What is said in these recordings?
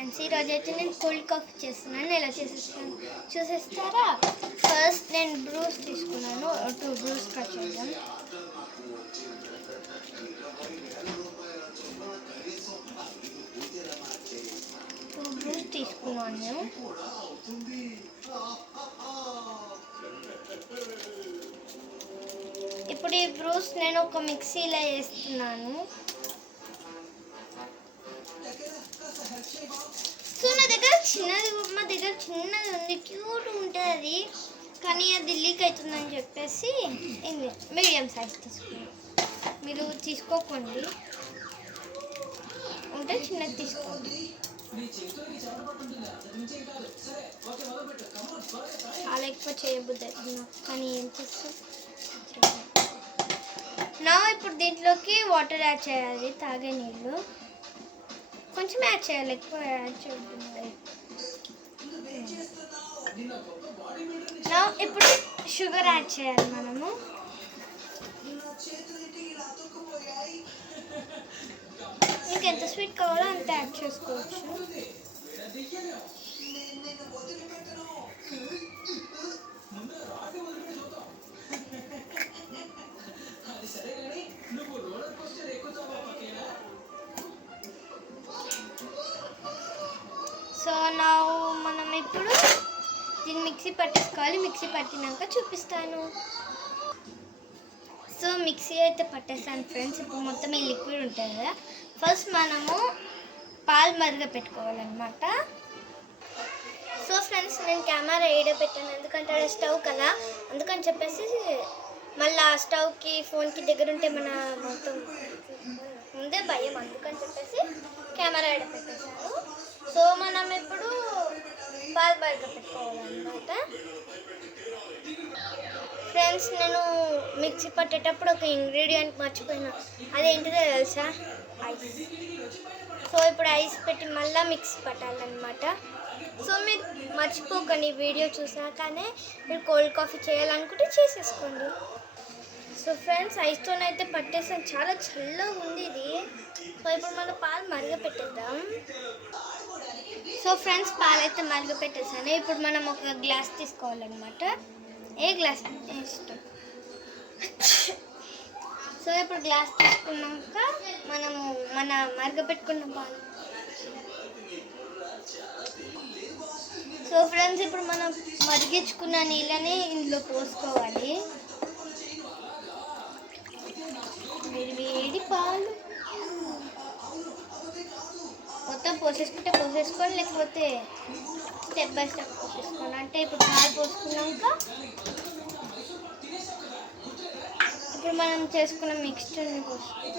Friends, ఈరోజు అయితే నేను కోల్డ్ కాఫీ చేస్తున్నాను. ఎలా చేసేస్తాను చూసేస్తారా? ఫస్ట్ నేను బ్రూస్ తీసుకున్నాను. 2 బ్రూస్ కట్ చేద్దాం. బ్రూస్ తీసుకున్నాను. ఇప్పుడు ఈ బ్రూస్ నేను ఒక మిక్సీలో వేస్తున్నాను. సో మా దగ్గర చిన్నది ఉంది, క్యూట్ ఉంటుంది, కానీ అది లీక్ అవుతుందని చెప్పేసి మీడియం సైజ్ తీసుకున్నాను. మీరు తీసుకోకండి, ఉంటే చిన్నది తీసుకోండి. చాలా ఎక్కువ చేయబుద్ది అవుతుంది, కానీ ఏం చేస్తాం. నా ఇప్పుడు దీంట్లోకి వాటర్ యాడ్ చేయాలి, తాగే నీళ్ళు కొంచెం యాడ్ చేయాలి, ఎక్కువ యాడ్ చేయకుండా. ఇప్పుడు షుగర్ యాడ్ చేయాలి మనము. మీకు ఎంత స్వీట్ కావాలో అంత యాడ్ చేసుకోవచ్చు. సో మనం ఇప్పుడు దీన్ని మిక్సీ పట్టేసుకోవాలి. మిక్సీ పట్టినాక చూపిస్తాను. సో మిక్సీ అయితే పట్టేస్తాను ఫ్రెండ్స్. ఇప్పుడు మొత్తం ఈ లిక్విడ్ ఉంటుంది కదా, ఫస్ట్ మనము పాలు మరిగ పెట్టుకోవాలన్నమాట. సో ఫ్రెండ్స్, నేను కెమెరా ఏడ పెట్టాను ఎందుకంటే అది స్టవ్ కదా, అందుకని చెప్పేసి మళ్ళీ ఆ స్టవ్కి ఫోన్కి దగ్గర ఉంటే మన మొత్తం ముందే భయం, అందుకని చెప్పేసి కెమెరా ఏడ పెట్టేశాను. సో మనం ఇప్పుడు పాలు మరిగ పెట్టుకోవాలన్నమాట. ఫ్రెండ్స్, నేను మిక్సీ పట్టేటప్పుడు ఒక ఇంగ్రీడియంట్ మర్చిపోయినా, అదేంటిదో తెలుసా? ఐస్. సో ఇప్పుడు ఐస్ పెట్టి మళ్ళీ మిక్సీ పట్టాలన్నమాట. సో మీరు మర్చిపోకండి, వీడియో చూసాకనే మీరు కోల్డ్ కాఫీ చేయాలనుకుంటే చేసేసుకోండి. సో ఫ్రెండ్స్, ఐస్తోనైతే పట్టేసాను, చాలా చల్లగా ఉంది ఇది. సో ఇప్పుడు మనం పాలు మరిగ పెట్టేద్దాం. సో ఫ్రెండ్స్, పాలు అయితే మరిగ పెట్టేసాను. ఇప్పుడు మనం ఒక గ్లాస్ తీసుకోవాలన్నమాట. ఏ గ్లాస్ ఇష్టం. సో ఇప్పుడు గ్లాస్ తీసుకున్నాక మనము మన మరగపెట్టుకున్న పాలు. సో ఫ్రెండ్స్, ఇప్పుడు మనం మరిగించుకున్న నీళ్ళని ఇందులో పోసుకోవాలి. వేడి పాలు మొత్తం పోసేసుకోవాలి, లేకపోతే స్టెప్ బై స్టెప్ పోసేసుకోవాలి. అంటే ఇప్పుడు పాలు పోసుకున్నాక ఇప్పుడు మనం చేసుకున్న మిక్స్చర్ని పోసుకోవాలి.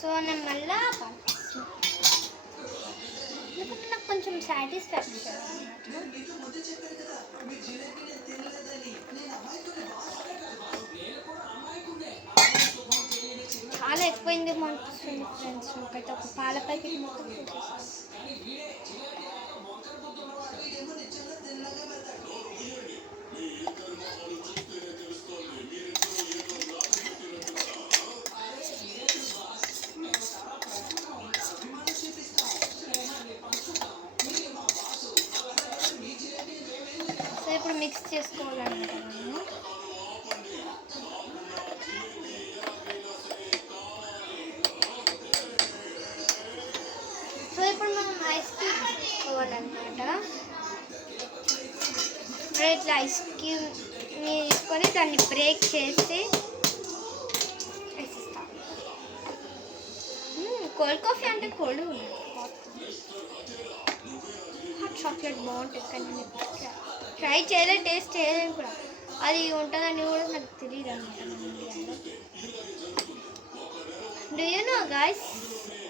సో నేను మళ్ళీ ఎందుకంటే నాకు కొంచెం సాటిస్ఫాక్షన్ చాలా ఎక్కువైంది అనిపిస్తుంది ఫ్రెండ్స్. నాకైతే ఒక పాల ప్యాకెట్ మొత్తం చూసేసాను. సో ఇప్పుడు మిక్స్ చేసుకోవాలన్నమాట మనము. సో ఇప్పుడు మనం ఐస్ క్యూబ్ తీసుకోవాలన్నమాట. ఇట్లా ఐస్ క్యూబ్ తీసుకొని దాన్ని బ్రేక్ చేసి వేసిస్తాం. కోల్డ్ కాఫీ అంటే కోల్డ్ హాట్ చాక్లెట్ బాగుంటుంది, కానీ ట్రై చేయలేదు, టేస్ట్ చేయలేదు కూడా. అది ఉంటుందని కూడా నాకు తెలియదు అన్నమాట. డూ యూ నో గైస్,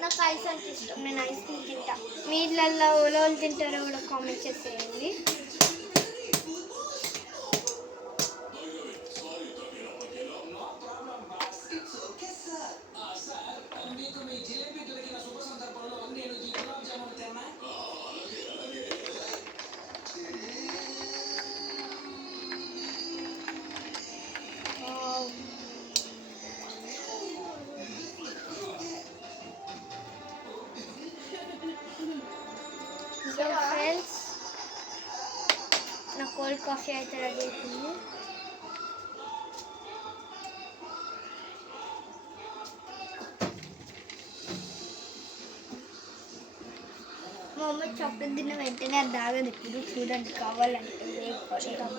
నాకు ఐస్ అంటే ఇష్టం, నేను ఐస్ క్రీమ్ తింటా. మీ ఇళ్ళల్లో ఓలో తింటారో కూడా కామెంట్ చేసేయండి. కోల్డ్ కాఫీ అయితే రెడీ అవుతుంది. మా అమ్మ చాక్లెట్ తిన్న వెంటనే అది తాగదు. ఇప్పుడు చూడండి, కావాలంటే వేపు పడతాం.